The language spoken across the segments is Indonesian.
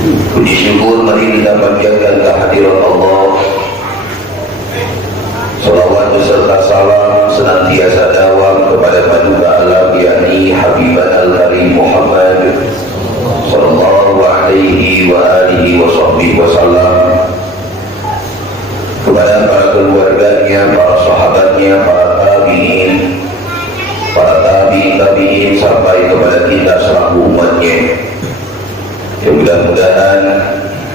Puji syukur mari kita panjatkan kehadirat Allah. Salawat beserta salam senantiasa dawam kepada paduka alam yakni Habiban al-Karim Muhammad sallallahu alaihi wa alihi wa sahbihi wasallam, kepada para keluarganya, para sahabatnya, para tabi'in, para tabi'in sampai kepada kita selaku umatnya. Ya, mudah-mudahan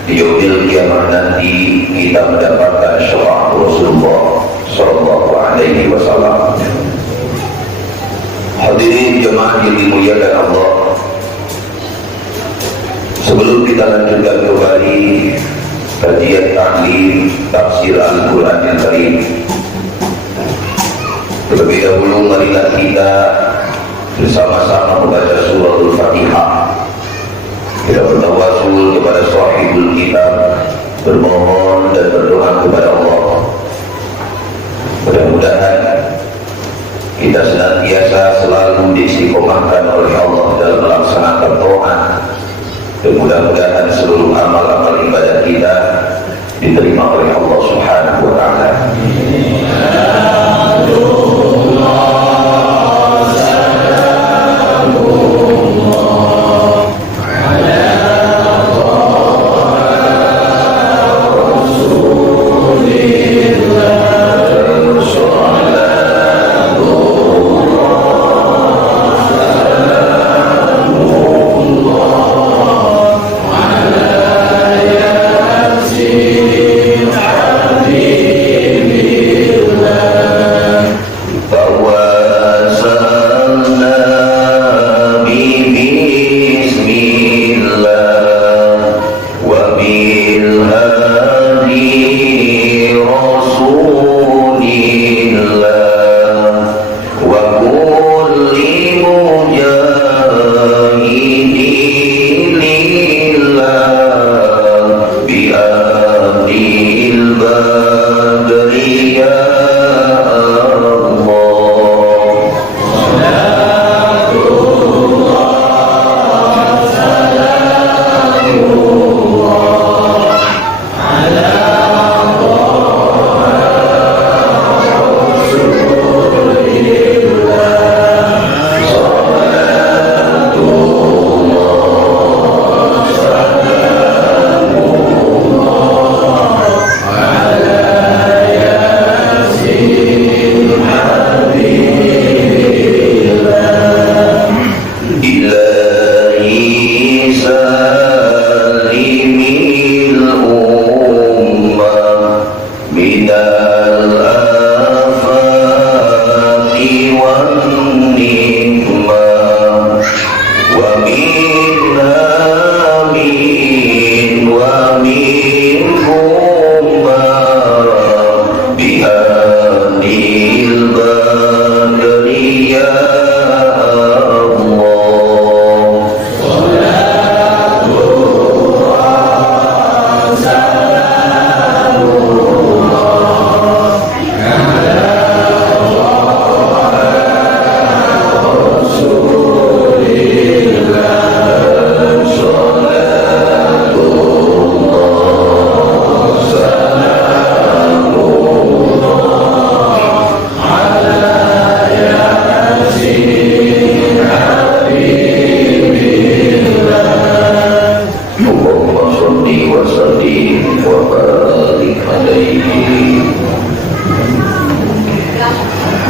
di yaumil kiamat nanti kita mendapatkan syafaat Rasulullah sallallahu alaihi wasallam. Hadirin jemaah yang dimuliakan Allah, sebelum kita lanjutkan kembali kajian taklim tafsir Al-Quranil Karim, terlebih dahulu marilah kita bersama-sama membaca suratul Fatihah. Kita bertawasul kepada sahibul kitab, bermohon dan berdoa kepada Allah. Mudah-mudahan kita senantiasa selalu diistiqomahkan oleh Allah dalam melaksanakan taat, dan mudah-mudahan seluruh amal-amal ibadah kita diterima oleh Allah Subhanahu wa taala.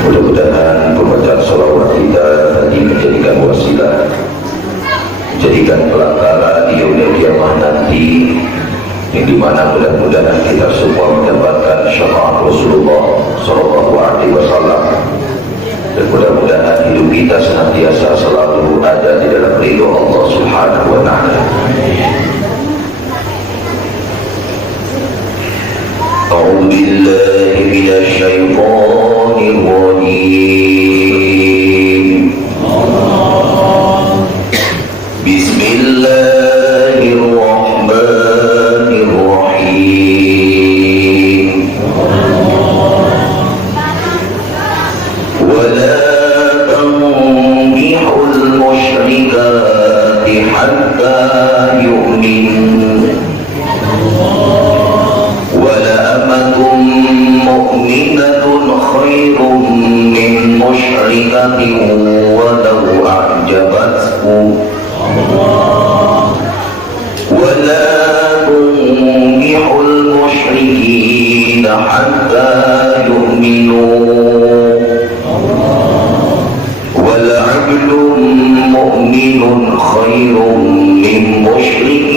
Mudah-mudahan pembacaan salawat kita tadi menjadikan wasilah, menjadikan pelantara di yaumil kiamah nanti, yang dimana mudah-mudahan kita semua mendapatkan syafaat Rasulullah sallallahu alaihi wasallam, dan mudah-mudahan hidup kita senantiasa selalu ada di dalam ridho Allah Subhanahu wa taala. أعوذ بالله من الشيطان الرجيم. بسم الله الرحمن الرحيم. ولا تنكحوا المشركات حتى يؤمنوا ولأمة مؤمنة خير من مشركة ولو أعجبتكم ولا تنكحوا المشركين حتى يؤمنوا ولعبد مؤمن خير من مشرك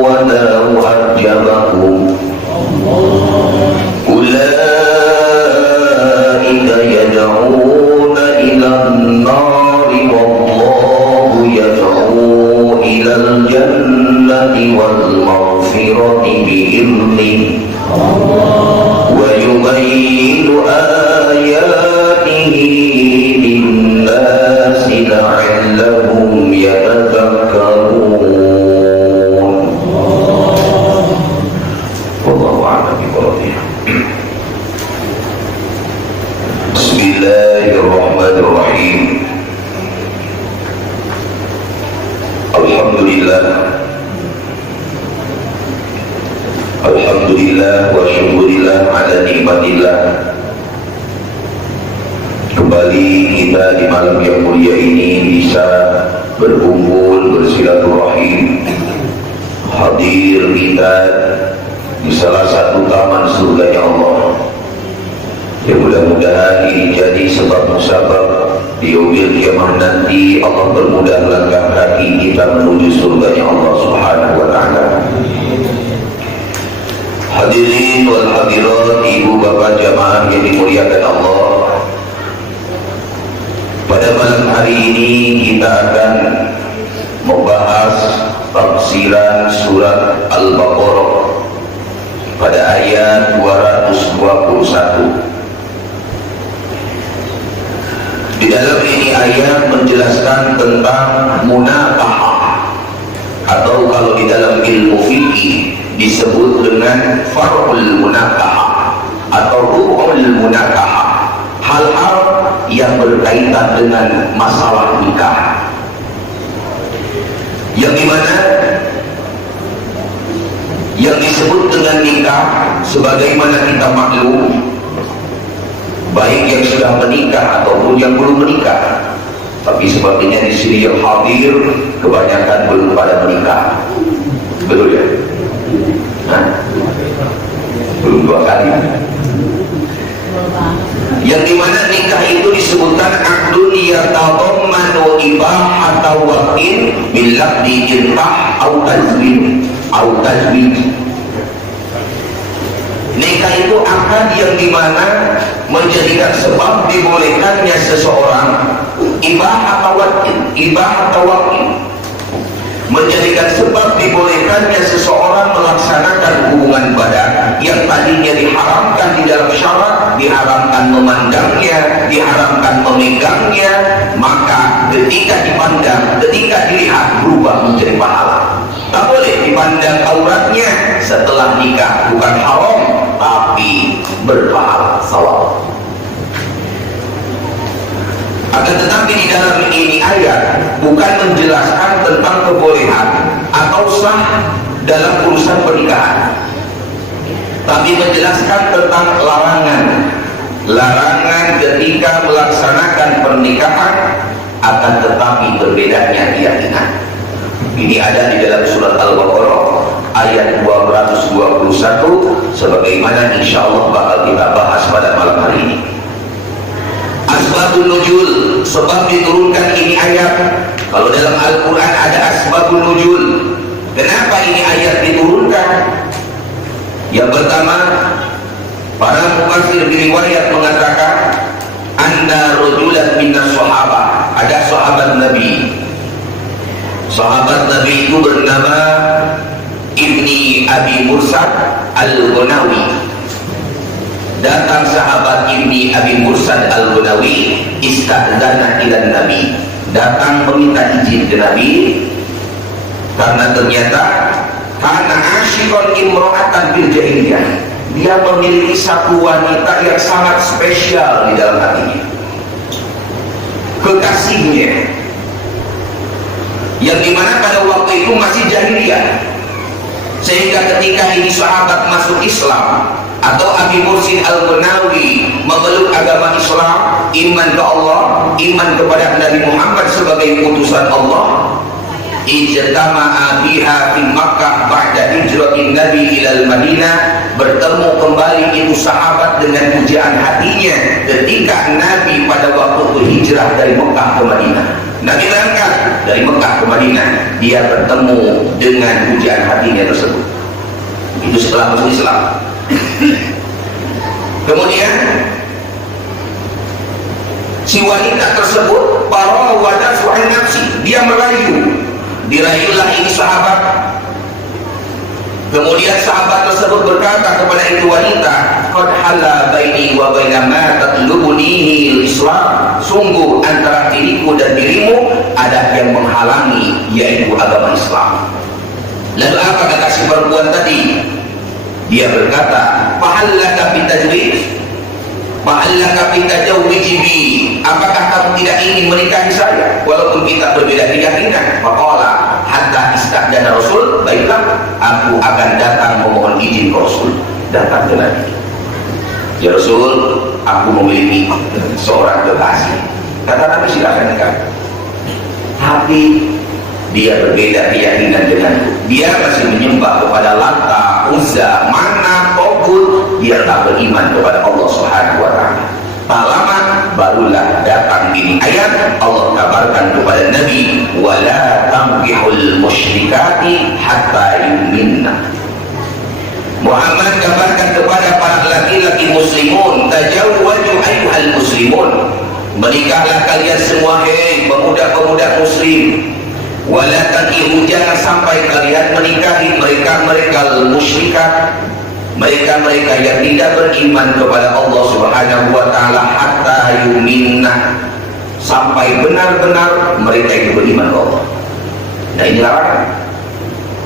ولو أعجبكم أولئك يدعون إلى النار والله يدعو إلى الجنة والمغفرة بإذنه ويبين آياته للناس لعلهم يتذكرون والله أعلم بقوله. بسم الله الرحمن الرحيم. Alhamdulillah wa syukurillah ala nikmatillah. Kembali kita di malam yang mulia ini bisa berkumpul, bersilaturahim, hadir kita di salah satu taman surganya Allah. Ya mudah-mudahan ini jadi sebab musabab di yaumil kiamah nanti Allah bermudah langkah kaki kita menuju surganya Allah Subhanahu wa taala. Hadirin wal hadirat, ibu bapak jamaah yang dimuliakan Allah, pada malam hari ini kita akan membahas tafsiran surat Al-Baqarah pada ayat 221. Di dalam ini ayat menjelaskan tentang munakahah, atau kalau di dalam ilmu fikih disebut dengan far'ul munakahah atau ru'ul munakahah, hal-hal yang berkaitan dengan masalah nikah, yang dimana yang disebut dengan nikah sebagaimana kita maklum, baik yang sudah menikah ataupun yang belum menikah. Tapi sepertinya di sini yang hadir kebanyakan belum pada menikah, betul ya? Hah? Belum 2 kali. Yang dimana nikah itu disebutkan akdun yatadammanu ibahata waqin min lafzi intah au tazwij. Nikah itu akad yang dimana menjadikan sebab dibolehkannya seseorang ibahata waqin, menjadikan sebab dibolehkannya seseorang melaksanakan hubungan badan yang tadinya diharamkan di dalam syarat, diharamkan memandangnya, diharamkan memegangnya, maka ketika dipandang, ketika dilihat berubah menjadi pahala. Tak boleh dipandang auratnya setelah nikah, bukan haram tapi berpahala sawab. Akan tetapi di dalam ini ayat bukan menjelaskan tentang kebolehan atau sah dalam urusan pernikahan, tapi menjelaskan tentang larangan ketika melaksanakan pernikahan. Akan tetapi berbedanya keyakinan. Ini ada di dalam surat Al-Baqarah ayat 221, sebagaimana insya Allah bakal kita bahas pada malam hari ini. Asbabun nuzul, sebab diturunkan ini ayat. Kalau dalam Al-Quran ada asbabun nuzul, kenapa ini ayat diturunkan? Yang pertama, para mufassir riwayat mengatakan anna rajulan minas sahabah, ada sahabat Nabi. Sahabat Nabi itu bernama Ibni Abi Mursad Al-Ghunawi. Datang sahabat Ibni Abi Mursad Al-Ghunawi, istadzana ila Nabi, datang meminta izin ke Nabi karena ternyata karena asyikon imro'atan bil jahiliyah, dia memiliki satu wanita yang sangat spesial di dalam hatinya, kekasihnya, yang dimana pada waktu itu masih jahiliyah, Sehingga ketika ini sahabat masuk Islam atau Abi Mursid Al-Ghunawi memeluk agama Islam, iman ke Allah, iman kepada Nabi Muhammad sebagai utusan Allah, ijtama'a biha fi Makkah ba'da hijratin Nabi ilal Madinah, bertemu kembali itu sahabat dengan pujaan hatinya ketika Nabi pada waktu berhijrah dari Mekah ke Madinah. Nabi berangkat dari Mekah ke Madinah, dia bertemu dengan pujaan hatinya tersebut. Itu setelah masuk Islam. Kemudian si wanita tersebut parawadat su'an nafsi, dia merayu, dirayulah ini sahabat. Kemudian sahabat tersebut berkata kepada itu wanita, qad hala baini wa baina ma tatlubunihi al-Islam, sungguh antara diriku dan dirimu ada yang menghalangi, yaitu agama Islam. Lalu apa kata si perempuan tadi? Dia berkata, fahallaka bitajwid, fahallaka bitajawwijibi, apakah kamu tidak ingin menikahi saya walaupun kita berbeda keyakinan? Faqala hatta istadzana Rasul, baiklah aku akan datang memohon izin ke Rasul. Datang ke Nabi, ya Rasul, aku memiliki seorang kekasih. Kata Nabi, silakan nikah. Tapi dia berbeda keyakinan denganku. Dia masih menyembah kepada Lata, Uzza, Manat, Togut. Dia tak beriman kepada Allah Subhanahu wa Ta'ala. Tak lama barulah datang ini ayat Allah kabarkan kepada Nabi, wala tankihul musyrikati hatta yu'minna. Muhammad kabarkan kepada para laki-laki muslimun, tajawwaju ayyuhal muslimun, menikahlah kalian semua hei pemuda-pemuda muslim. Wala tankihu, jangan sampai kalian menikahi mereka musyrikat, mereka yang tidak beriman kepada Allah Subhanahu wa Ta'ala, hatta yuminna, sampai benar-benar mereka itu beriman kepada Allah. Nah, ini larangan.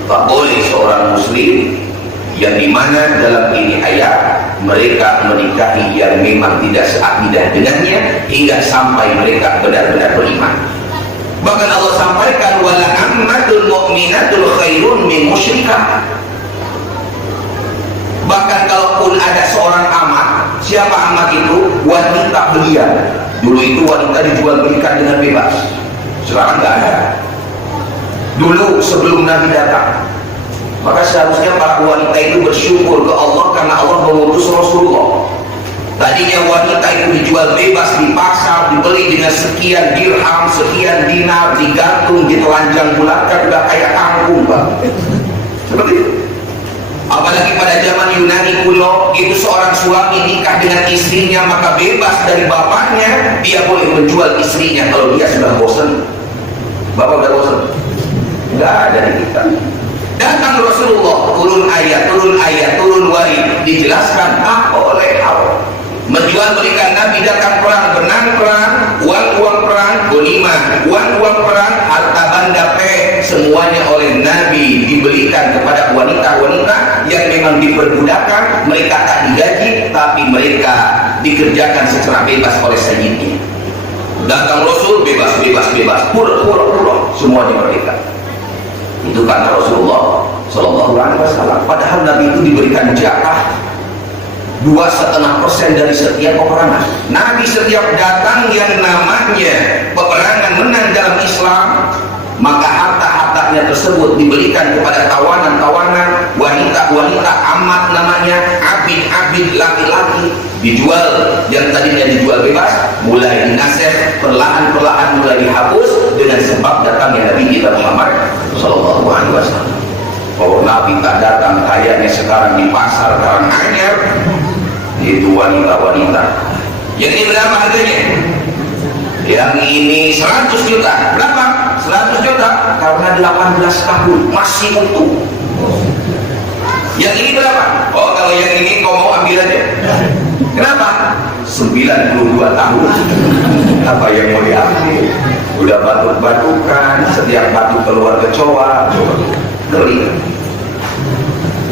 Tak boleh seorang muslim yang dimana dalam ini ayat mereka menikahi yang memang tidak seakidah dengannya hingga sampai mereka benar-benar beriman. Bahkan Allah sampaikan, wala ammatul mu'minatul khairun min musyrikah. Bahkan kalaupun ada seorang amat, siapa amat itu? Wanita belia. Dulu itu wanita dijual belikan dengan bebas, sekarang nggak ada. Dulu sebelum Nabi datang, maka seharusnya para wanita itu bersyukur ke Allah karena Allah mengutus Rasulullah. Tadinya wanita itu dijual bebas di pasar, dibeli dengan sekian dirham, sekian dinar, digantung, ditelanjang bulatkan, udah kayak kangkung, Bang. Seperti itu. Apalagi pada zaman Yunani kuno, itu seorang suami nikah dengan istrinya maka bebas dari bapaknya, dia boleh menjual istrinya kalau dia sudah bosan. Bapak udah bosan? Nggak ada di kita. Datang Rasulullah, turun turun wahyu, dijelaskan tak boleh haram. Menjual belikan Nabi, datang perang, benang perang, uang perang, ghanimah, uang perang, harta benda semuanya oleh Nabi dibelikan kepada wanita-wanita yang memang diperbudakan, mereka tak digaji, tapi mereka dikerjakan secara bebas oleh sayyidnya. Datang Rasul, bebas, pura, semuanya merdeka. Itu kata Rasulullah Sallallahu Alaihi Wasallam. Padahal Nabi itu diberikan jatah 2,5% dari setiap peperangan. Nabi setiap datang yang namanya peperangan menang dalam Islam, maka harta-hartanya tersebut diberikan kepada tawanan-tawanan, wanita-wanita, amat namanya, abid-abid, laki-laki, dijual. Yang tadinya dijual bebas mulai dinasih, perlahan-perlahan mulai dihapus dengan sebab datangnya Nabi kita Muhammad Sallallahu Alaihi Wasallam. Kalau Nabi tak datang, kayaknya sekarang di pasar Karanganyar itu wanita-wanita. Yang ini berapa harganya? Yang ini 100 juta. Berapa? 100 juta karena 18 tahun masih utuh. Yang ini berapa? Oh, kalau yang ini kau mau ambil aja. Kenapa? 92 tahun. Apa yang mau diambil? Udah batuk-batukan, setiap batuk keluar kecoa, ngeri.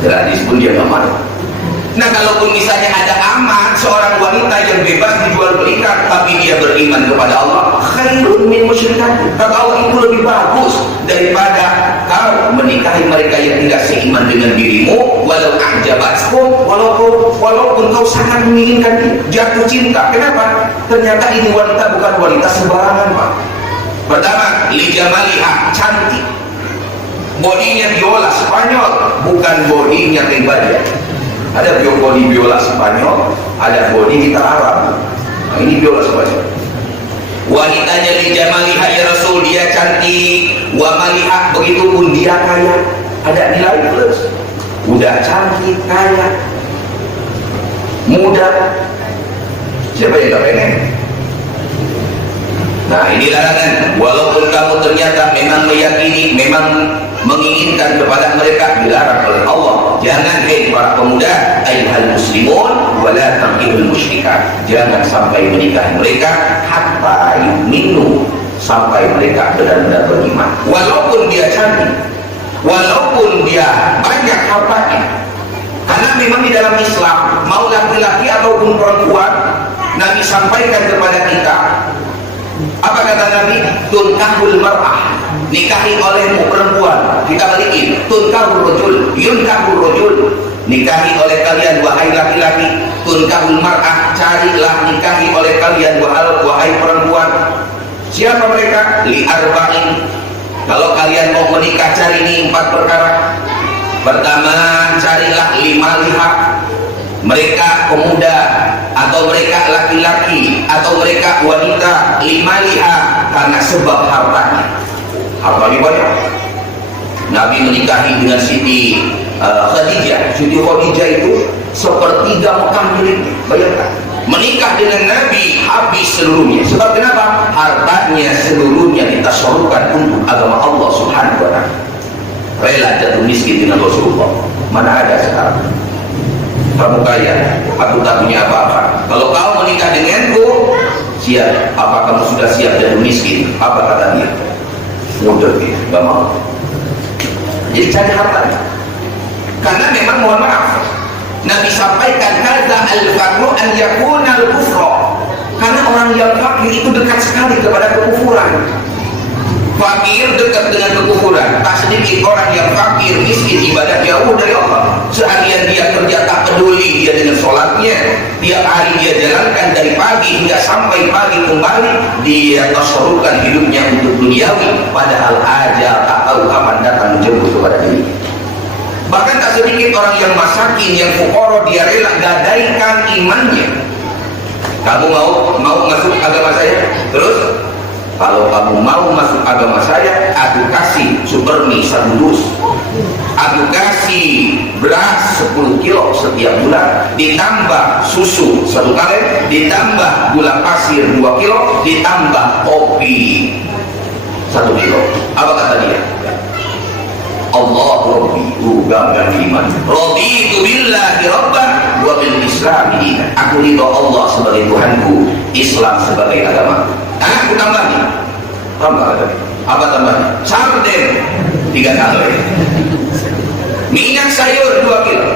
Hadis pun dia nggak mau. Nah, kalaupun misalnya ada amat seorang wanita yang bebas dijual belikan tapi dia beriman kepada Allah, khairun min musyrikat, kata Allah itu lebih bagus daripada kau menikah menikahi mereka yang tidak seiman dengan dirimu, walau ajabatkum, walaupun kau sangat menginginkan dia, jatuh cinta. Kenapa? Ternyata ini wanita bukan wanita sembarangan, Pak. Pertama, lijamaliha, cantik. Bodinya biola Spanyol, bukan bodinya Tebaja. Ada bodi biola Spanyol, ada bodi kita Arab. Nah, ini biola Spanyol. Wanitanya lijamaliha ya Rasul, dia cantik. Wa maliha, begitupun dia kaya. Ada nilai plus. Udah cantik, kaya, muda. Siapa yang gak pengen? Nah, ini larangan. Walaupun kamu ternyata memang meyakini, memang menginginkan kepada mereka, dilarang oleh Allah. Jangan, para pemuda, ayyuhal muslimun, wala taqibul musyrikat. Jangan sampai menikahi mereka hatta yu'minu, sampai mereka benar-benar beriman. Walaupun dia cantik, walaupun dia banyak hartanya. Karena memang di dalam Islam, mau laki-laki ataupun perempuan, Nabi sampaikan kepada kita, apa kata Nabi? Tunkahul mar'ah, nikahi olehmu perempuan. Kita balikin, tunkahul rajul, yunkahul rajul, nikahi oleh kalian wahai laki-laki. Tunkahul mar'ah, carilah nikahi oleh kalian wahai perempuan. Siapa mereka? Li arba'in. Kalau kalian mau menikah, cari ini 4 perkara. Pertama, carilah limaliha, mereka pemuda atau mereka laki-laki atau mereka wanita, limaliha, karena sebab hartanya. Hartanya banyak. Nabi menikahi dengan Siti Khadijah. Siti Khadijah itu sepertiga Mekah miliknya. Bayangkan, menikah dengan Nabi habis seluruhnya. Sebab kenapa? Hartanya seluruhnya ditasarrufkan untuk agama Allah Subhanahu wa ta'ala. Rela jatuh miskin dengan Rasulullah. Mana ada sekarang? Kamu kaya, aku tak punya apa-apa. Kalau kau menikah denganku, siap. Apa kamu sudah siap jatuh miskin? Apa kata dia? Mudah dia, gak mau. Jadi cari hartanya. Karena memang mohon maaf, Nabi sampaikan hadza al-faqru an yakuna al-kufra. Karena orang yang fakir itu dekat sekali kepada kekufuran. Fakir dekat dengan kekufuran. Tak sedikit orang yang fakir, miskin, ibadah jauh dari Allah. Seharian dia kerja tak peduli dia dengan sholatnya. Tiap hari dia jalankan dari pagi hingga sampai pagi kembali. Dia tasarrufkan hidupnya untuk duniawi. Padahal ajal tak tahu kapan datang menjemput kepada dirinya. Bahkan tak sedikit orang yang masakin, yang fukoro, dia rela gadaikan imannya. Kamu mau masuk agama saya? Terus kalau kamu mau masuk agama saya, aku kasih supermi 1 dus, aku kasih beras 10 kilo setiap bulan, ditambah susu 1 kaleng, ditambah gula pasir 2 kilo, ditambah kopi 1 kilo. Apa kata dia? Allah Rabbi, ganggan iman. Raditu billahi rabban wa bil Islam dinan. Aku ridho Allah sebagai Tuhanku, Islam sebagai agama. Aku tambahnya. Tambah tadi. Apa tambahnya? Sarden 3 kalori. Minyak sayur 2 kilo.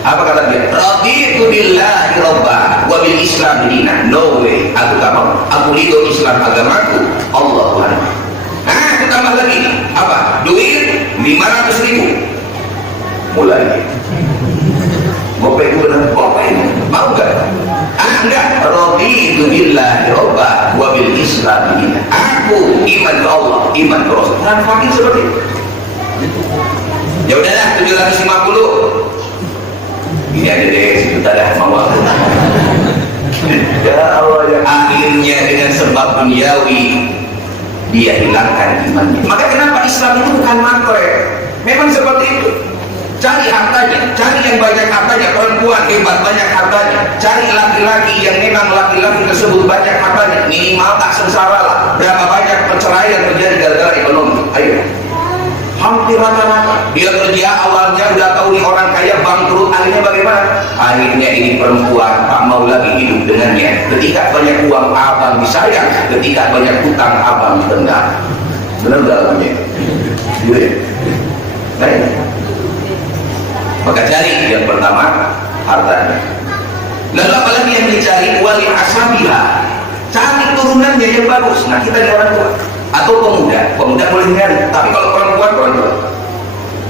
Apa kata dia? Raditu billahi rabban wa bil Islam dinan. No way, aku tak mau. Aku ridho Islam agamaku, Allah Tuhanku. Aku tambah lagi. Apa? Duit 500.000. Mulai. Gopay ko na, gopay. Mau gak? Enggak. Raditu billahi rabban wa bil Islam dinan. Aku iman ke Allah, iman ke Rasul. Dan fakir seperti itu. Ya udahlah, 750. Ini aja deh, sejuta dah, mau aku. Ya Allah, ya. Akhirnya dengan sebab duniawi dia hilangkan imannya. Maka kenapa Islam itu bukan matre? Memang seperti itu. Cari hartanya, cari yang banyak hartanya. Perempuan hebat, banyak hartanya. Cari laki-laki yang memang laki-laki tersebut banyak hartanya. Minimal tak sengsara lah. Berapa banyak perceraian terjadi gara-gara ekonomi? Ayo. Hampir rata-rata. Dia kerja awalnya udah tahu nih orang kaya bangkrut. Akhirnya bagaimana? Akhirnya ini perempuan tak mau lagi hidup dengannya. Ketika banyak uang, abang disayang. Ketika banyak hutang, abang ditendang. Benar gak namanya? Iya. Nah, ini. Maka cari yang pertama hartanya. Lalu apalagi yang dicari? Wali asabiha. Cari turunannya yang bagus. Nah, kita ini orang tua atau pemuda boleh nyari. Tapi kalau perempuan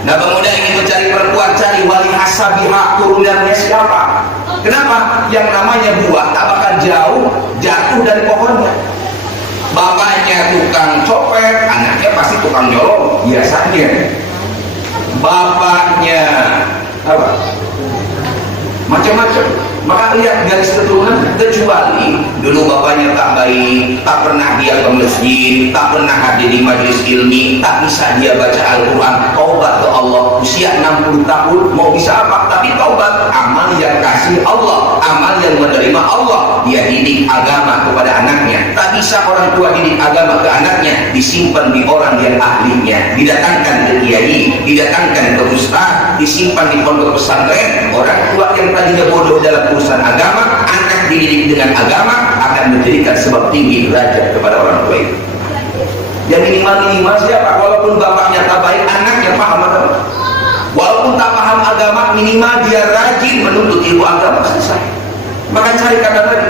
Nah, pemuda ingin mencari perempuan, cari wali hasabiha, turunannya siapa? Kenapa? Yang namanya buah tak bakal jauh jatuh dari pohonnya. Bapaknya tukang copet, anaknya pasti tukang nyolong biasanya. Bapaknya apa? Macam-macam. Maka lihat garis keturunan, kecuali dulu bapaknya tak baik, tak pernah dia ke masjid, tak pernah hadir di majelis ilmi, tak bisa dia baca Al-Quran, taubat ke Allah, usia 60 tahun, mau bisa apa? Tapi taubat, amal yang kasih Allah, amal yang menerima Allah, dia didik agama kepada anaknya. Tak bisa orang tua didik agama ke anaknya, disimpan di orang yang ahlinya, didatangkan ke kiai, didatangkan ke ustaz, disimpan di pondok pesantren. Orang tua yang tadinya bodoh dalam urusan agama, anak dididik dengan agama, akan menjadikan sebab tinggi derajat kepada orang tua itu. Yang minimal siapa? Walaupun bapaknya tak baik, anaknya paham agama. Walaupun tak paham agama, minimal dia rajin menuntut ilmu agama, selesai. Maka cari kata tadi,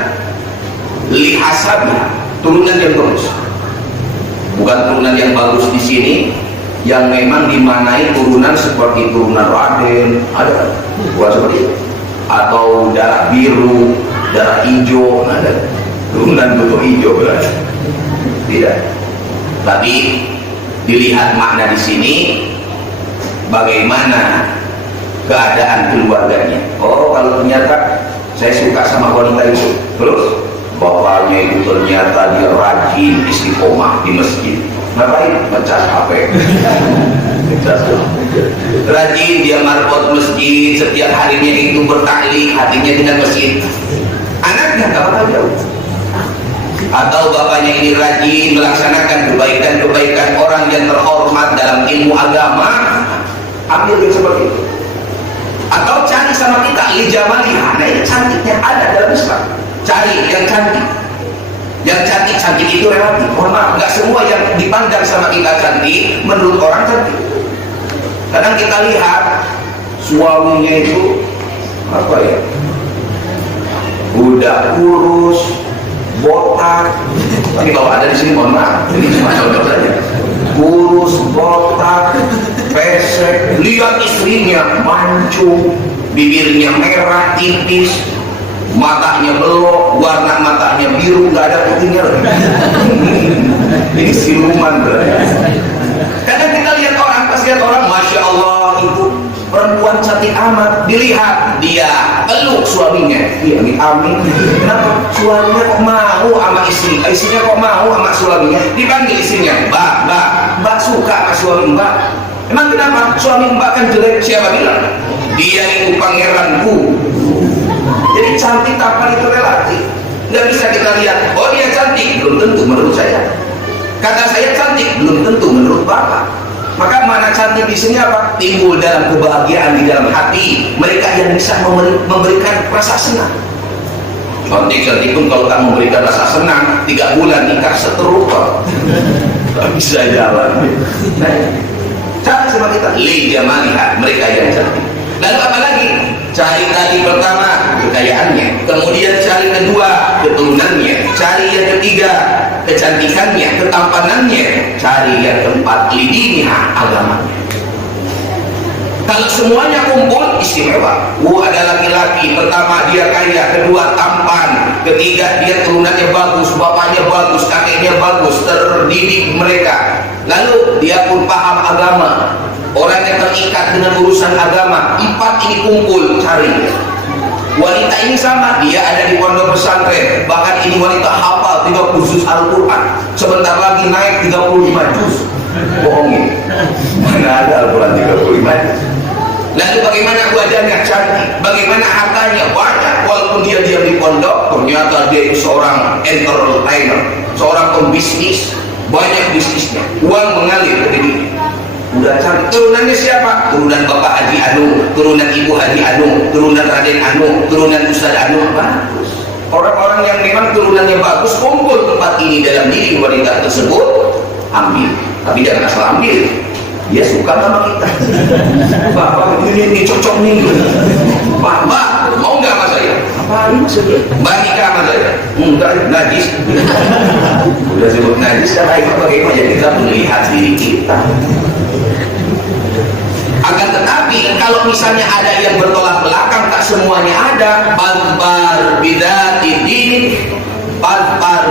lihasabnya, turunan yang bagus. Bukan turunan yang bagus di sini yang memang dimanai turunan seperti turunan Raden, ada bukan seperti itu, atau darah biru, darah hijau, ada turunan bentuk hijau berarti tidak. Tapi dilihat makna di sini, bagaimana keadaan keluarganya. Oh, kalau ternyata saya suka sama wanita itu, terus bapaknya itu ternyata dia rajin istiqomah di masjid. Ngapain? Ngecas HP. Ngecas. Rajin dia marbot masjid, setiap harinya itu bertaklik hatinya dengan masjid. Anaknya nggak bakal jauh. Atau bapaknya ini rajin melaksanakan kebaikan-kebaikan orang yang terhormat dalam ilmu agama, ambil yang seperti itu. Atau cari sama kita lijamaliha. Nah, ini cantiknya ada dalam Islam. Cari yang cantik. Yang cantik itu relatif. Mohon maaf, nggak semua yang dipandang sama kita cantik menurut orang cantik. Kadang kita lihat suaminya itu apa ya, udah kurus, botak. Tapi kalau ada di sini mohon maaf, ini cuma contoh saja. Kurus, botak, pesek. Lihat istrinya mancung, bibirnya merah tipis, matanya belok, warna matanya biru, nggak ada putihnya loh. Ini siluman berarti. Kadang kita lihat orang, pas lihat orang, masya Allah itu perempuan cantik amat, dilihat dia peluk suaminya, iya amin. Kenapa suaminya kok mau sama istrinya kok mau sama suaminya? Dipanggil istrinya, mbak suka sama suami mbak. Emang kenapa? Suami mbak kan jelek, siapa bilang? Dia itu pangeranku. Jadi cantik tampan itu relatif. Nggak bisa kita lihat, oh dia cantik, belum tentu menurut saya. Kata saya cantik, belum tentu menurut bapak. Maka mana cantik di sini apa? Timbul dalam kebahagiaan di dalam hati mereka yang bisa memberikan rasa senang. Cantik-cantik pun kalau tak memberikan rasa senang, 3 bulan nikah seterusnya tak bisa jalan. Nah, cari sama kita lijamaliha, mereka yang cantik. Lalu apa lagi? Cari tadi pertama kekayaannya, kemudian cari kedua keturunannya, cari yang ketiga kecantikannya, ketampanannya, cari yang keempat lidiniha, agamanya. Kalau semuanya kumpul istimewa. Ada laki-laki, pertama dia kaya, kedua tampan, ketiga dia turunannya bagus, bapaknya bagus, kakeknya bagus, terdidik mereka. Lalu dia pun paham agama. Orang yang terikat dengan urusan agama, 4 ini kumpul, cari. Wanita ini sama, dia ada di pondok pesantren, bahkan ini wanita hafal 30 juz Al-Quran, sebentar lagi naik 35 juz. Bohongin, mana ada Al-Quran 35 juz? Lalu bagaimana wajahnya cantik, bagaimana hartanya banyak, walaupun dia diam di pondok, ternyata dia itu seorang entertainer, seorang pembisnis, banyak bisnisnya, uang mengalir ke dirinya. Udah cari turunannya siapa? Turunan Bapak Haji Anu, turunan Ibu Haji Anu, turunan Raden Anu, turunan Ustaz Anu. Bagus. Orang-orang yang memang turunannya bagus kumpul tempat ini dalam diri wanita tersebut, ambil. Tapi jangan asal ambil. Dia suka sama kita. Bapak ini cocok nih. Pak, mau nggak sama saya? Apa ini maksudnya? Mbak nikah sama saya? Enggak, najis. Udah sebut najis, bagaimana kita melihat diri kita? misalnya ada yang bertolak belakang, tak semuanya ada. Fadfar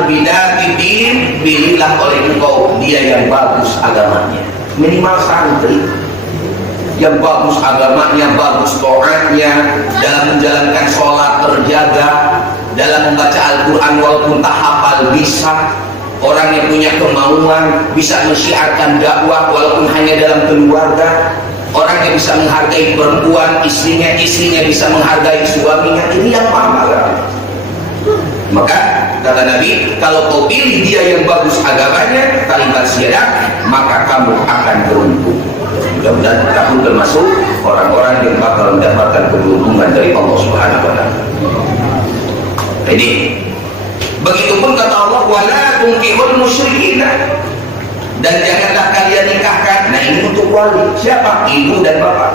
bidati din, pilihlah oleh engkau dia yang bagus agamanya. Minimal santri yang bagus agamanya, bagus taatnya, dalam menjalankan sholat terjaga, dalam membaca Al-Quran walaupun tak hafal bisa. Orang yang punya kemauan bisa mensyiarkan dakwah walaupun hanya dalam keluarga. Orang yang bisa menghargai perempuan, istrinya bisa menghargai suaminya. Ini yang paham agama. Maka kata Nabi, kalau kau pilih dia yang bagus agamanya, kalimat syahadat, maka kamu akan beruntung. Mudah-mudahan kamu termasuk orang-orang yang bakal mendapatkan keberuntungan dari Allah Subhanahu wa Ta'ala. Ini begitupun kata Allah, wala tunkihul musyrikin, dan janganlah kalian nikahkan. Nah, ini untuk wali. Siapa? Ibu dan bapak.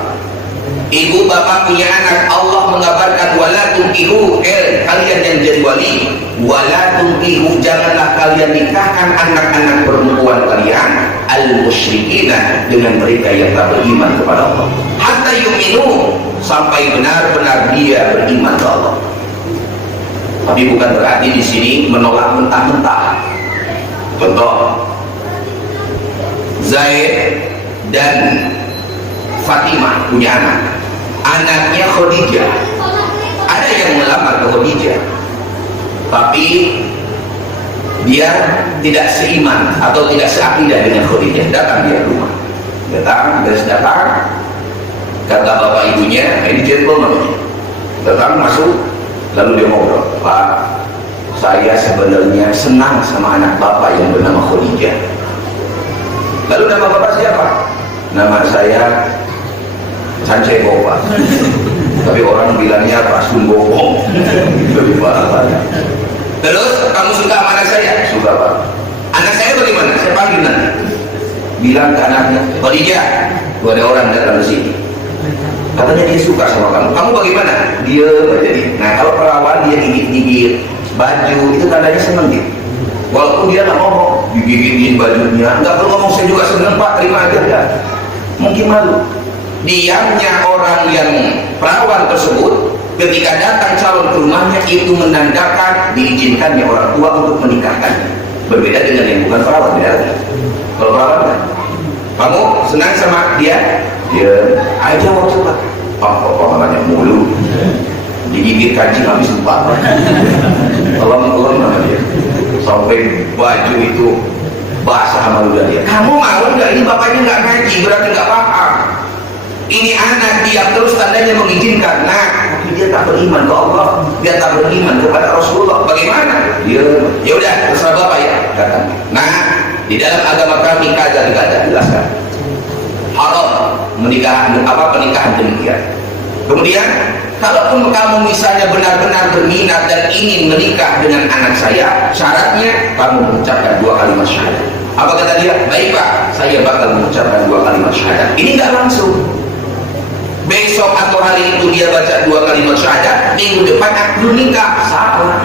Ibu bapak punya anak, Allah mengabarkan wala tunkihu, kalian yang jadi wali, wala tunkihu, janganlah kalian nikahkan anak-anak perempuan kalian al musyrikina, dengan mereka yang tak beriman kepada Allah, hatta yu'minu, sampai benar-benar dia beriman kepada Allah. Tapi bukan berarti di sini menolak mentah-mentah. Contoh, Zaid dan Fatimah punya anak, anaknya Khadijah. Ada yang melamar ke Khadijah, tapi dia tidak seiman atau tidak seakidah dengan Khadijah. Datang dia ke rumah, datang, kata bapak ibunya, ini gentleman, datang masuk, lalu dia ngobrol, Pak, saya sebenarnya senang sama anak bapak yang bernama Khadijah. Lalu nama bapak siapa? Nama saya Sancebo, Pak. Tapi orang bilangnya Pak Sumbokong. Lebih parah. Terus kamu suka sama anak saya? Suka, Pak. Anak saya bagaimana? Saya panggil nanti. Bilang ke anaknya, Khadijah, ada orang datang ke sini. Katanya dia suka sama kamu. Kamu bagaimana? Dia jadi. Nah, kalau perawan dia gigit-gigit baju, itu tandanya seneng gitu. Walaupun dia nggak ngomong, digigitin bajunya, nggak perlu ngomong, saya juga seneng Pak, terima aja ya. Mungkin malu. Diamnya orang yang perawan tersebut ketika datang calon ke rumahnya itu menandakan diizinkannya orang tua untuk menikahkan. Berbeda dengan yang bukan perawan, ya. Kalau perawan kan, kamu senang sama dia, dia aja waktu Pak. Pengalamannya mulu, digigit kancing habis lupa. Tolong nama dia. Sampai baju itu basah sama ludah dia. Kamu mau nggak? Ini bapaknya nggak ngaji, berarti nggak paham. Ini anak dia terus tandanya mengizinkan. Nah, tapi dia tak beriman ke Allah, dia tak beriman kepada Rasulullah. Bagaimana? Dia, ya udah terserah bapak ya. Kata. Nah, di dalam agama kami kada jelaskan haram pernikahan demikian. Kemudian, kalaupun kamu misalnya benar-benar berminat dan ingin menikah dengan anak saya, syaratnya kamu mengucapkan 2 kalimat syahadat. Apa kata dia? Baik Pak, saya bakal mengucapkan 2 kalimat syahadat. Ini nggak langsung. Besok atau hari itu dia baca 2 kalimat syahadat, minggu depan akad nikah. Salah.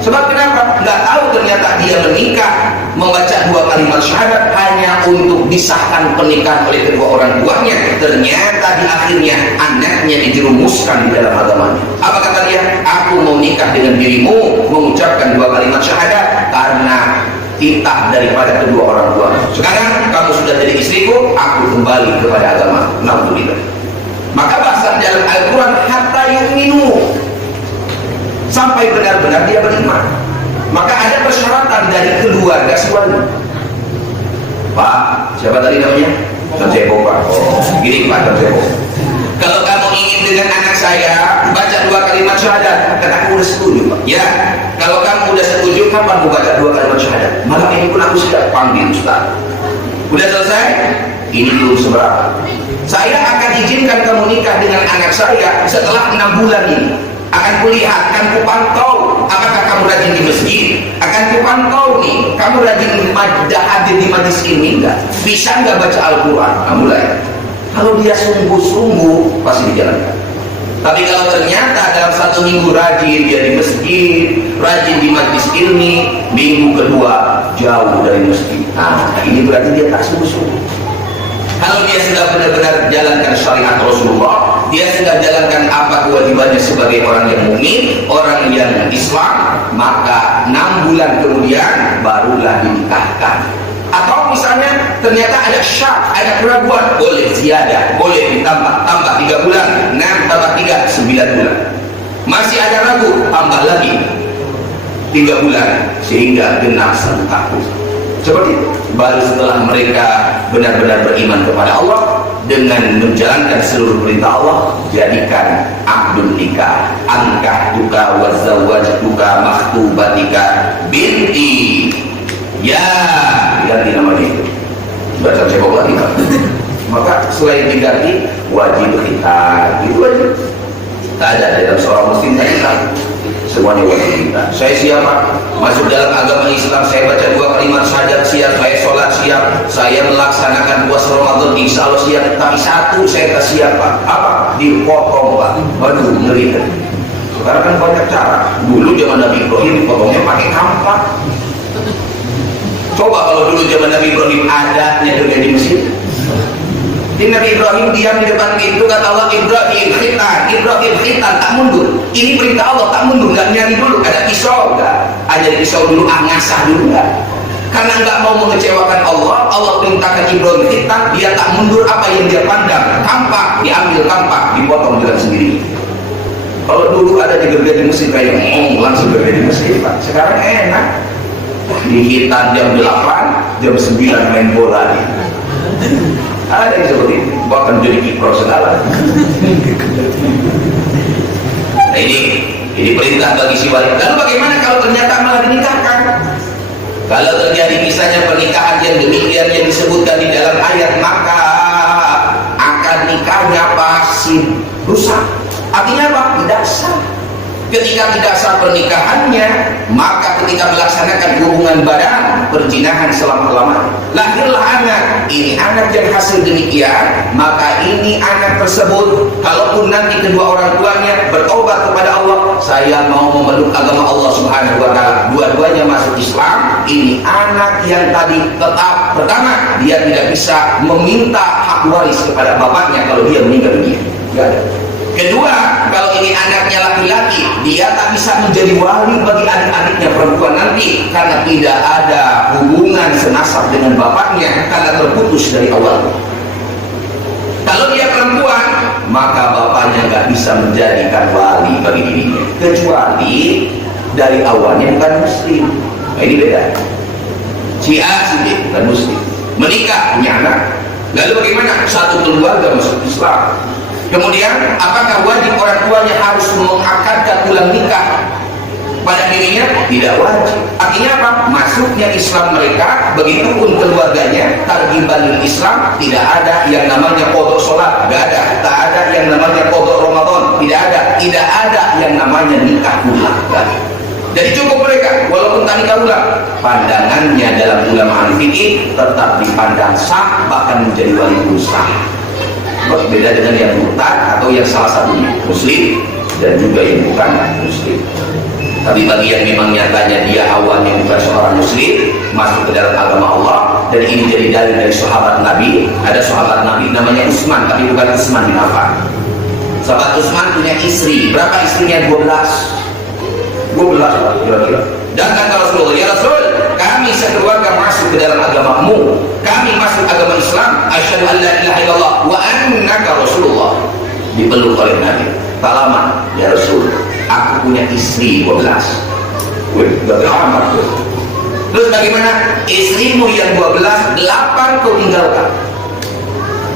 Sebab kenapa? Nggak tahu ternyata dia menikah membaca 2 kalimat syahadat hanya untuk disahkan pernikahan oleh kedua orang tuanya. Ternyata di akhirnya anaknya dijerumuskan di dalam agamanya. Apa kata dia? Aku mau nikah dengan dirimu, mengucapkan 2 kalimat syahadat karena titah daripada kedua orang tua. Sekarang kamu sudah jadi istriku, aku kembali kepada agama. Alhamdulillah. Maka bahasa dalam Al-Quran hatta yu'minu, sampai benar-benar dia beriman. Maka ada persyaratan dari keluarga suami. Pak, siapa tadi namanya? Sancebo, Pak. Oh, gini Pak Sancebo. Kalau kamu ingin dengan anak saya baca 2 kalimat syahadat, kan aku udah setuju, Pak. Ya, kalau kamu udah setuju, kapan mau baca 2 kalimat syahadat? Malam ini pun aku sudah panggil Ustaz. Udah selesai? Ini belum seberapa. Saya akan izinkan kamu nikah dengan anak saya setelah 6 bulan ini. Akan kulihat, akan kupantau apakah kamu rajin di masjid, akan kupantau nih kamu rajin hadir di majlis ini enggak, bisa enggak baca Al-Quran. Nah, mulai kalau dia sungguh-sungguh pasti dijalankan. Tapi kalau ternyata dalam 1 minggu rajin dia di masjid, rajin di majlis ilmi, minggu kedua jauh dari masjid, nah ini berarti dia tak sungguh-sungguh. Kalau dia sudah benar-benar jalankan syariat Rasulullah, dia sudah jalankan apa kewajibannya sebagai orang yang mukmin, orang yang Islam, maka 6 bulan kemudian barulah dinikahkan. Atau misalnya ternyata ada syak, ada keraguan, boleh ziyadah, boleh ditambah, tambah 3 bulan, 6 tambah 3, 9 bulan. Masih ada ragu, tambah lagi 3 bulan sehingga genap 1 tahun. Seperti itu. Baru setelah mereka benar-benar beriman kepada Allah dengan menjalankan seluruh perintah Allah, jadikan akdun nikah, angkah tuka wazawajtuka makhtubatika binti, ya diganti namanya itu, baca cebok lagi kan. Maka selain diganti wajib khitan, itu aja. Tak ada dalam seorang muslim tadi semuanya wajib kita. Saya siapa? Masuk dalam agama Islam, saya baca 2 kalimat syahadat siap, saya sholat siap, saya melaksanakan puasa Ramadan insya Allah siap. Tapi satu saya tak siap, Pak. Apa? Dipotong, Pak. Waduh, ngeri. Sekarang kan banyak cara. Dulu zaman Nabi Ibrahim dipotongnya pakai kampak. Coba kalau dulu zaman Nabi Ibrahim adatnya di Mesir. Di Nabi Ibrahim diam di depan pintu, kata Allah, Ibrahim khitan, tak mundur. Ini perintah Allah, tak mundur, nggak nyari dulu, ada pisau nggak? Ada pisau dulu, ngasah dulu nggak? Karena nggak mau mengecewakan Allah, Allah perintahkan Ibrahim khitan, dia tak mundur apa yang dia pandang, tampak, diambil tampak, dipotong dengan sendiri. Kalau dulu ada di gergaji Mesir kayak langsung gergaji Mesir, Pak. Sekarang enak, di khitan jam 8, jam 9 main bola nih. Ada yang seperti itu, bahkan jadi kiprah segala. Nah ini perintah bagi si wali. Lalu bagaimana kalau ternyata malah dinikahkan? Kalau terjadi misalnya pernikahan yang demikian yang disebutkan di dalam ayat, maka akan nikahnya pasti rusak. Artinya apa? Tidak sah. Ketika tidak sah pernikahannya, maka ketika melaksanakan hubungan badan, perzinahan selama-lamanya. Lahirlah anak, ini anak yang hasil demikian, maka ini anak tersebut, kalaupun nanti kedua orang tuanya bertobat kepada Allah, saya mau memeluk agama Allah Subhanahu wa Ta'ala, dua-duanya masuk Islam, ini anak yang tadi tetap, pertama, dia tidak bisa meminta hak waris kepada bapaknya kalau dia meninggal dunia. Tidak ada. Kedua, kalau ini anaknya laki-laki, dia tak bisa menjadi wali bagi adik-adiknya perempuan nanti karena tidak ada hubungan senasab dengan bapaknya karena terputus dari awal. Kalau dia perempuan, maka bapaknya nggak bisa menjadikan wali bagi dirinya kecuali dari awalnya bukan muslim. Nah, ini beda. Si A, si B bukan muslim, menikah punya anak, lalu bagaimana? Satu keluarga masuk Islam. Kemudian, apakah wajib orang tuanya harus mengakadkan ulang nikah pada dirinya? Tidak wajib. Artinya apa? Masuknya Islam mereka, begitupun keluarganya, targiban Islam, tidak ada yang namanya qodok sholat, tidak ada. Tak ada yang namanya qodok Ramadan, tidak ada. Tidak ada yang namanya nikah ulang. Jadi cukup mereka, walaupun tak nikah ulang, pandangannya dalam ulama fikih tetap dipandang sah, bahkan menjadi wali sah. Beda dengan yang murtad atau yang salah satunya muslim dan juga yang bukan muslim. Tapi bagi yang memang nyatanya dia awalnya bukan seorang muslim, masuk ke dalam agama Allah, dan ini jadi dalil dari sahabat Nabi. Ada sahabat Nabi namanya Utsman, tapi bukan Utsman bin Affan. Sahabat Utsman punya istri, berapa istrinya? 12 kira-kira. Dan kata Rasulullah, ya Rasul, kami sekeluarga masuk ke dalam agamamu, kami masuk agama Islam, asyhadu an la ilaha illallah wa annaka Rasulullah. Dipeluk oleh Nabi. Tak lama, ya Rasul, aku punya istri 12. Wih, gak amat. Terus bagaimana? Istrimu yang 12, 8 kau tinggalkan.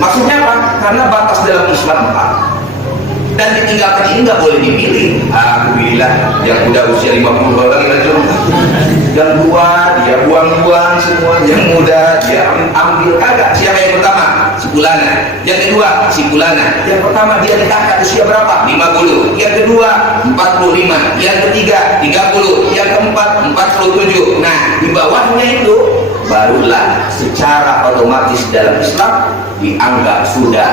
Maksudnya apa? Karena batas dalam Islam 4. Dan ditinggalkan ini nggak boleh dipilih. Aku pilihlah yang udah usia 50 tahun lagi, yang tua dia buang-buang semua, yang muda dia ambil. Kagak. Siapa yang pertama? Si Fulana. Yang kedua si Fulana. Yang pertama dia ditangkap usia berapa? 50. Yang kedua 45. Yang ketiga 30. Yang keempat 47. Nah, di bawahnya itu barulah secara otomatis dalam Islam dianggap sudah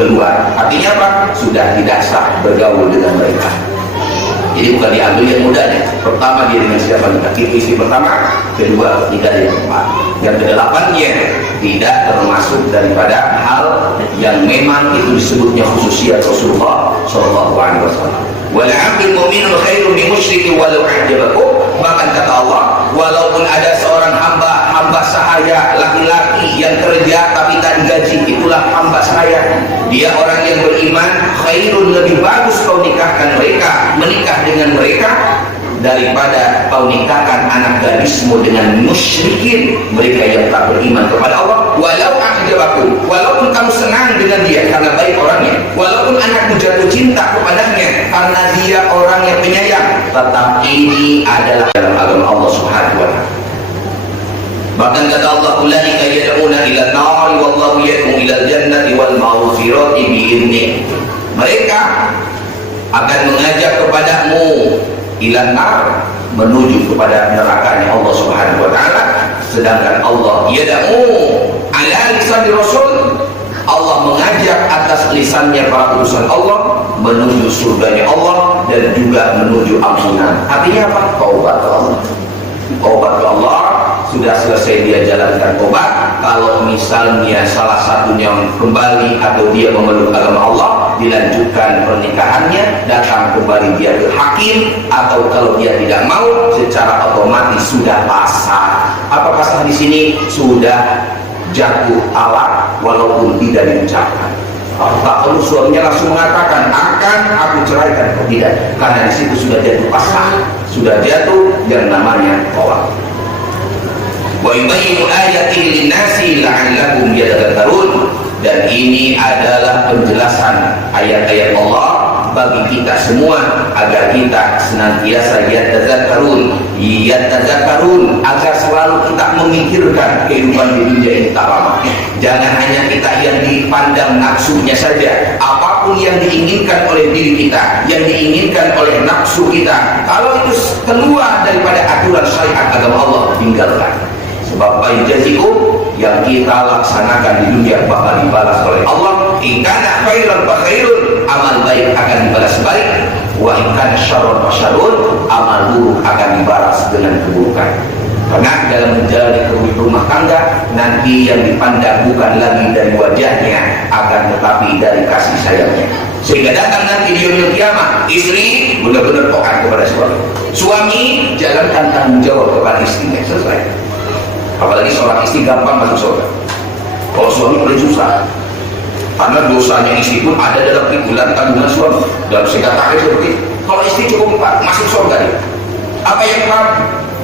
keluar. Artinya apa? Sudah tidak sah bergaul dengan mereka. Jadi bukan diambil yang mudanya. Pertama dia dengan siapa nikah? Itu istri pertama, kedua nikah yang keempat. Yang kedelapannya tidak termasuk daripada hal yang memang itu disebutnya khususiyat Rasulullah Shallallahu Alaihi Wasallam. Wal 'abdul mu'minul khairun min musyrikin walau a'jabakum. Bahkan kata Allah, walaupun ada seorang hamba sahaya laki-laki yang kerja tapi tak digaji, itulah hamba sahaya. Dia orang yang beriman, khairun, lebih bagus kau nikahkan mereka, menikah dengan mereka daripada kau nikahkan anak gadismu dengan musyrikin, mereka yang tak beriman kepada Allah. Walau a'jabakum, walaupun kamu senang dengan dia karena baik orangnya, walaupun anakmu jatuh cinta kepadanya karena dia orang yang penyayang, tetap ini adalah dalam agama Allah Subhanahu wa taala. Bahkan kata Allah, ulaika yad'una ila an-nar wallahu yad'u ila al-jannati wal maghfirati bi'idnih. Mereka akan mengajak kepadamu ila nar, menuju kepada nerakanya Allah Subhanahu wa taala, sedangkan Allah yad'u ala lisan Rasul, Allah mengajak atas lisannya para utusan Allah menuju surganya Allah dan juga menuju ampunan. Artinya apa? Taubat ke Allah. Taubat ke Allah. Sudah selesai dia jalankan tobat, kalau misalnya salah satunya kembali atau dia memeluk agama Allah, dilanjutkan pernikahannya, datang kembali dia ke hakim, atau kalau dia tidak mau, secara otomatis sudah pasrah. Apa pasrah di sini? Sudah jatuh talak walaupun tidak diucapkan. Tak perlu suaminya langsung mengatakan akan aku ceraikan, tidak, karena di situ sudah jatuh pasrah, sudah jatuh yang namanya tolak. Wa yubayyinu ayatihi lin-nasi la'allahum yatadhakkarun. Dan ini adalah penjelasan ayat-ayat Allah bagi kita semua agar kita senantiasa yatadhakkarun, agar selalu kita memikirkan kehidupan di dunia ini tak lama. Jangan hanya kita yang dipandang nafsunya saja. Apapun yang diinginkan oleh diri kita, yang diinginkan oleh nafsu kita, kalau itu keluar daripada aturan syariat agama Allah, tinggalkan. Sebab baik janjiku yang kita laksanakan di dunia bakal dibalas oleh Allah. In kana khairan fa khairun, amal baik akan dibalas baik. Wa in kana syarran fa syarrun, amal buruk akan dibalas dengan keburukan. Karena dalam menjalani rumah tangga, nanti yang dipandang bukan lagi dari wajahnya, akan tetapi dari kasih sayangnya. Sehingga datang nanti di yaumul kiamah, istri benar-benar taat kepada suami, suami jalankan tanggung jawab kepada istrinya. Selesai. Apalagi seorang istri gampang masuk surga. Kalau suami paling susah, karena dosanya istri pun ada dalam pikulan tanggungan suami. Dalam singkat akhir seperti itu. Kalau istri cukup 4, masuk surga dia. Apa yang kurang?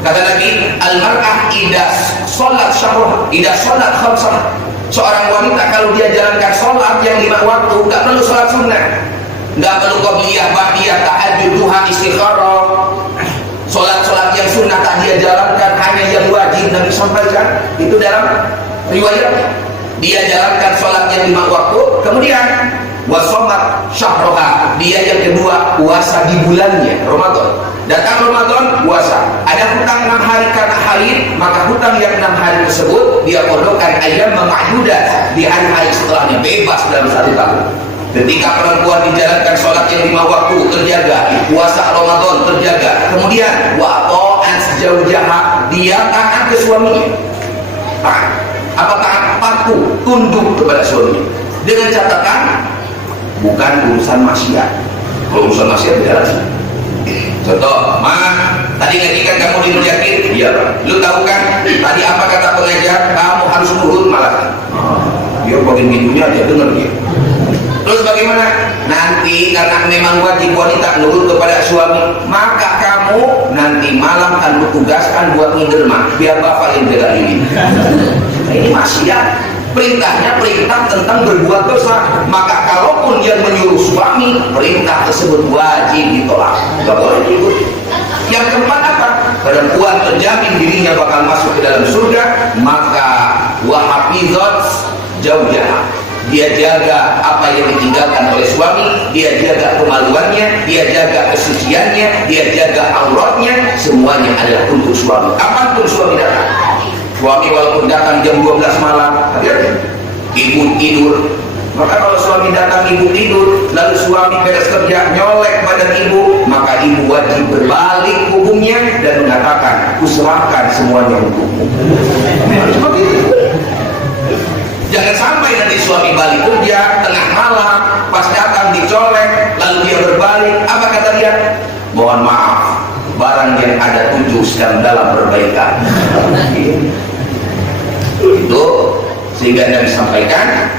Kata Nabi, al-mar'ah idah sholat syahwah, idah sholat khamsah. Seorang wanita kalau dia jalankan sholat yang 5 waktu, nggak perlu sholat sunnah, nggak perlu qabliyah, ba'diyah, tahajud, duha, istikharah. Sholat-sholat yang sunnah tak dia jalankan, hanya yang wajib Nabi sampaikan. Itu dalam riwayat. Dia jalankan sholat yang 5 waktu, kemudian wasomat syahroha, dia yang kedua puasa di bulannya Ramadan. Datang Ramadan, puasa. Ada hutang 6 hari karena haid, maka hutang yang 6 hari tersebut dia kodokkan ayam ma'dudat, di hari-hari setelahnya, bebas dalam 1 tahun. Ketika perempuan dijalankan sholat yang 5 waktu terjaga, puasa Ramadan terjaga, kemudian wa'to'an sejauh-jauh dia taat ke suaminya. Taat. Apa taat? Patuh, tunduk kepada suaminya. Dengan catatan bukan urusan maksiat. Kalau urusan maksiat tidak lagi. Contoh, tadi ngajikan kamu di Nur Yakin? Iya, lu tahu kan? Tadi apa kata pengajar? Kamu harus nurut malah. Dia bagian pintunya aja dengar dia. Terus bagaimana? Nanti karena memang wajib wanita nurut kepada suami, maka kamu nanti malam akan tugaskan buat ngiderma, biar bapak yang jaga ini. Nah, ini maksiat. Perintahnya perintah tentang berbuat dosa. Maka kalaupun yang menyuruh suami, perintah tersebut wajib ditolak. Tidak boleh diikuti. Yang keempat apa? Perempuan terjamin dirinya bakal masuk ke dalam surga, maka wahafizat jauh-jauh. Dia jaga apa yang ditinggalkan oleh suami, dia jaga kemaluannya, dia jaga kesuciannya, dia jaga auratnya, semuanya adalah untuk suami. Kapanpun suami datang, suami walaupun datang jam 12 malam, ibu tidur. Maka kalau suami suami datang ibu tidur, lalu suami beres kerja nyolek badan ibu, maka ibu wajib berbalik punggungnya dan mengatakan, kuserahkan semuanya untukmu. Harus begitu. Jangan sampai nanti suami balik kerja tengah malam, pas datang dicolek, lalu dia berbalik, apa kata dia? Mohon maaf, barang yang ada 7 sedang dalam perbaikan. Itu sehingga Nabi sampaikan,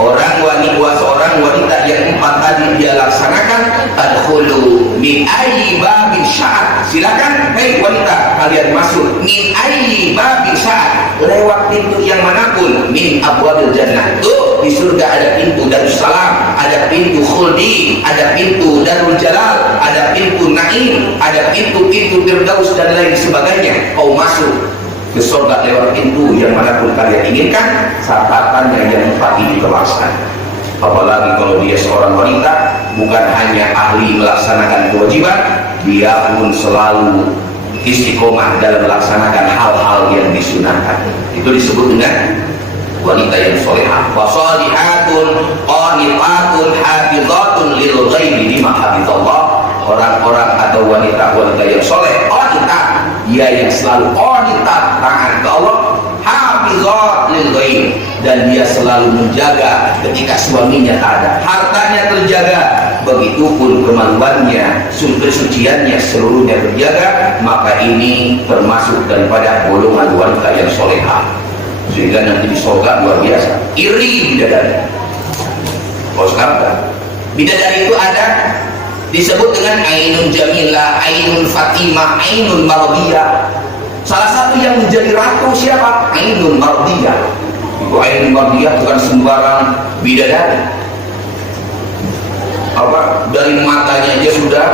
seorang wanita yang 4 tadi dia laksanakan, tadkhulu min ayyi babin sya'at. Silakan, hei wanita, kalian masuk min ayyi babin sya'at, lewat pintu yang manapun, min abwabil jannah. Tuh di surga ada pintu Darussalam, ada pintu Khuldi, ada pintu Darul Jalal, ada pintu Naim, ada pintu-pintu Firdaus dan lain sebagainya. Kau masuk ke surga lewat pintu yang manapun kalian inginkan, catatannya yang 4 ini terlaksana. Apalagi kalau dia seorang wanita, bukan hanya ahli melaksanakan kewajiban, dia pun selalu istiqomah dalam melaksanakan hal-hal yang disunahkan. Itu disebut dengan wanita yang solehah. Wasolihatun qanitatun hafizatun lil ghaibi bima hafizallah. Orang-orang atau wanita-wanita yang soleh, qanitat, dia yang selalu qanitat, taat ke Allah, hafizat lil ghaib, dan dia selalu menjaga ketika suaminya tak ada, hartanya terjaga, begitupun kemaluannya, kesuciannya seluruhnya terjaga. Maka ini termasuk daripada golongan wanita yang solehah, sehingga nanti di surga luar biasa. Iri bidadari. Kalau sekarang bidadari itu ada disebut dengan Ainun Jamilah, Ainun Fatimah, Ainun Mardiyah. Salah satu yang menjadi ratu siapa? Ainun Mardiyah. Itu Ainun Mardiyah bukan sembarang bidadari. Dari matanya aja sudah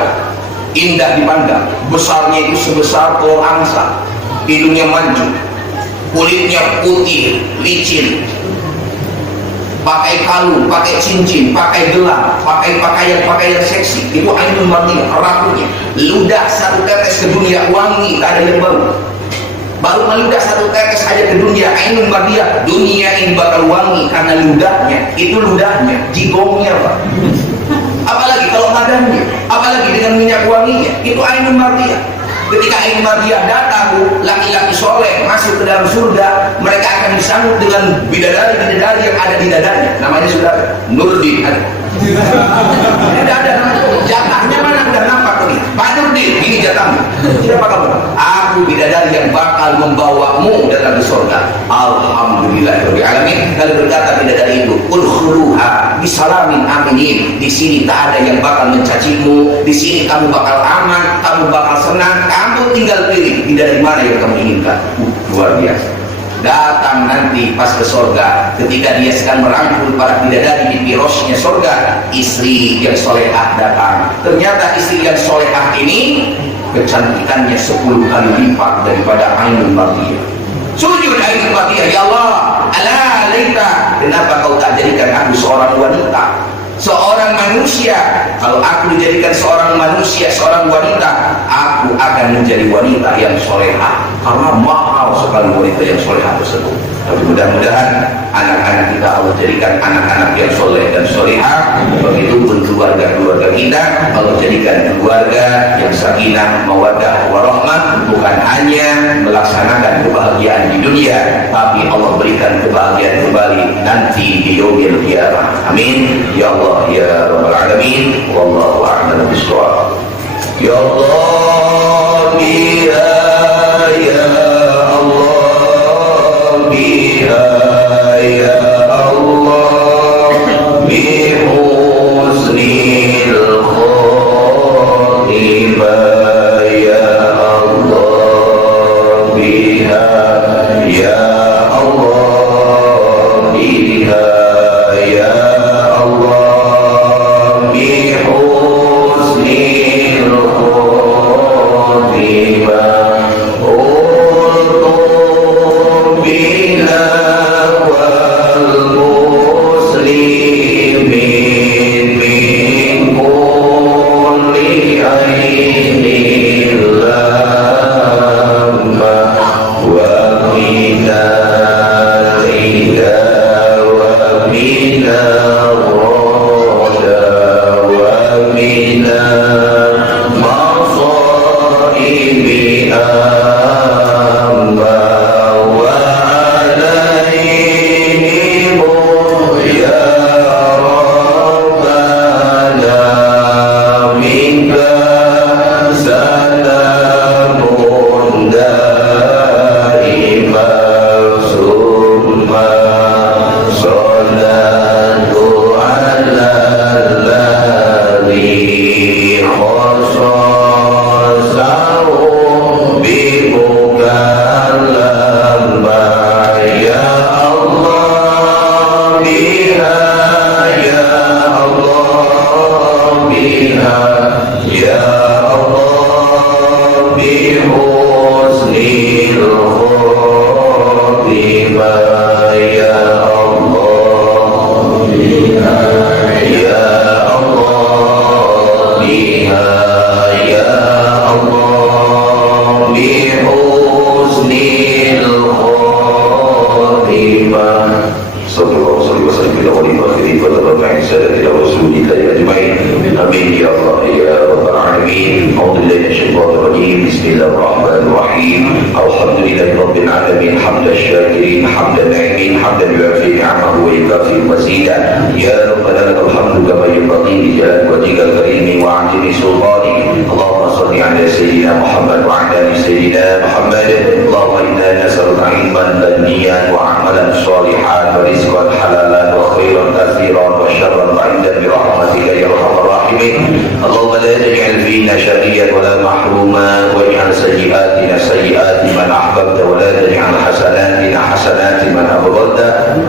indah dipandang, besarnya itu sebesar pohon angsa, hidungnya mancung, kulitnya putih licin, pakai kalung, pakai cincin, pakai gelang, pakai pakaian seksi. Itu Ainun Mardiyah, ratunya. Ludah 1 tetes ke dunia wangi, tak ada yang baru meludah 1 tetes aja ke dunia. Ainun Mardiyah, dunia ini bakal wangi karena ludahnya. Itu ludahnya, jigongnya Pak. Apalagi kalau badannya, apalagi dengan minyak wanginya. Itu Ainun Mardiyah. Ketika Ainun Mardiyah datang, laki-laki soleh masuk ke dalam surga, mereka akan disambut dengan bidadari-bidadari yang ada di dadanya. Namanya sudah Nurdin. Tidak ada namanya. Jatahnya mana? Sudah nampak tadi. Pak Nurdin, ini jatahmu. Siapa kamu? Aku bidadari yang bakal membawamu datang ke surga. Alhamdulillahirabbil alamin. Lalu berkata bidadari itu, udkhuluha bisalamin aminin. Di sini tak ada yang bakal mencacimu. Di sini kamu bakal aman, kamu bakal senang. Kamu tinggal pilih bidadari mana yang kamu inginkan. Luar biasa. Datang nanti pas ke surga, ketika dia sedang merangkul para bidadari di pirosnya surga, istri yang solehah datang. Ternyata istri yang solehah ini kecantikannya 10 kali lipat daripada Ainun Mardiyah. Sujud Ainun Mardiyah, ya Allah, ala laita, kenapa kau tak jadikan aku seorang wanita, seorang manusia? Kalau aku dijadikan seorang manusia, seorang wanita, aku akan menjadi wanita yang solehah, karena mahal sekali wanita yang solehah tersebut. Tapi mudah-mudahan anak-anak kita Allah jadikan anak-anak yang soleh dan solehah. Begitupun keluarga-keluarga kita Allah jadikan keluarga yang sakinah, mawaddah, warahmah. Bukan hanya melaksanakan kebahagiaan di dunia, tapi Allah berikan kebahagiaan kembali nanti di yaumil qiyamah. Amin ya Allah ya rabbal alamin. Wallahu a'lam bishawab. Ya Allah biha ya Allah biha ya Allah bi husnil khatimah ya Allah biha ya Allah biha ya Allah bi husnil khatimah بها يا الله بحسن الخاتمة يا الله بها يا الله بها يا الله بحسن الخاتمة. صلى الله عليه وسلم على خير وتبارك عن سادة رسول الله أجمعين. آمين يا الله يا رب العالمين. أعوذ بالله من الشيطان الرجيم. بسم الله الرحمن الرحيم. الحمد لله رب العالمين حمد الشاكرين حمد الناعمين حمدا يوافي نعمه ويكافئ مزيدا. يا ربنا لك الحمد كما ينبغي لجلال وجهك الكريم وعظيم سلطانك. اللهم صل على سيدنا محمد وعلى آل سيدنا محمد. اللهم إنا نسألك علما بدنيا وعملا صالحا ورزقا حلالا وخيرا كثيرا وشرا بعيدا برحمتك يا ارحم الراحمين. اللهم لا تجعل فينا شقيا ولا محروما واجعل سيئاتنا سيئات من احببت ولا تجعل حسناتنا حسنات من ابغضت.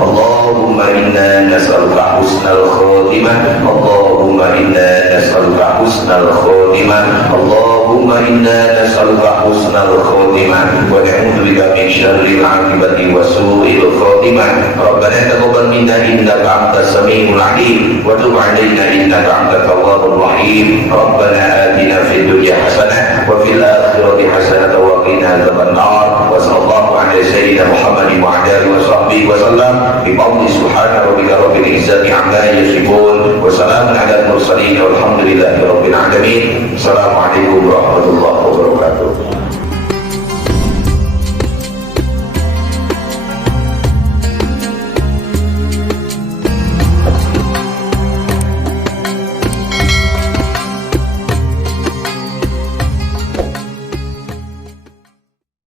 اللهم انا نسالك حسن الخاتمه. اللهم انا نسالك حسن الخاتمه. اللهم انا نسالك حسن الخاتمه ونعوذ بك من شر العاقبه وسوء الخاتمه. ربنا تقبل منا انك انت السميع العليم وتب علينا انك انت التواب الرحيم. ربنا آتنا في الدنيا حسنه وفي الاخره حسنه وقنا عذاب النار. وصلى الله على سيدنا محمد وعلى اله وصحبه وسلم بفضل سبحان ربك رب العزه عما يصفون وسلام على المرسلين والحمد لله رب العالمين. السلام عليكم ورحمه الله وبركاته.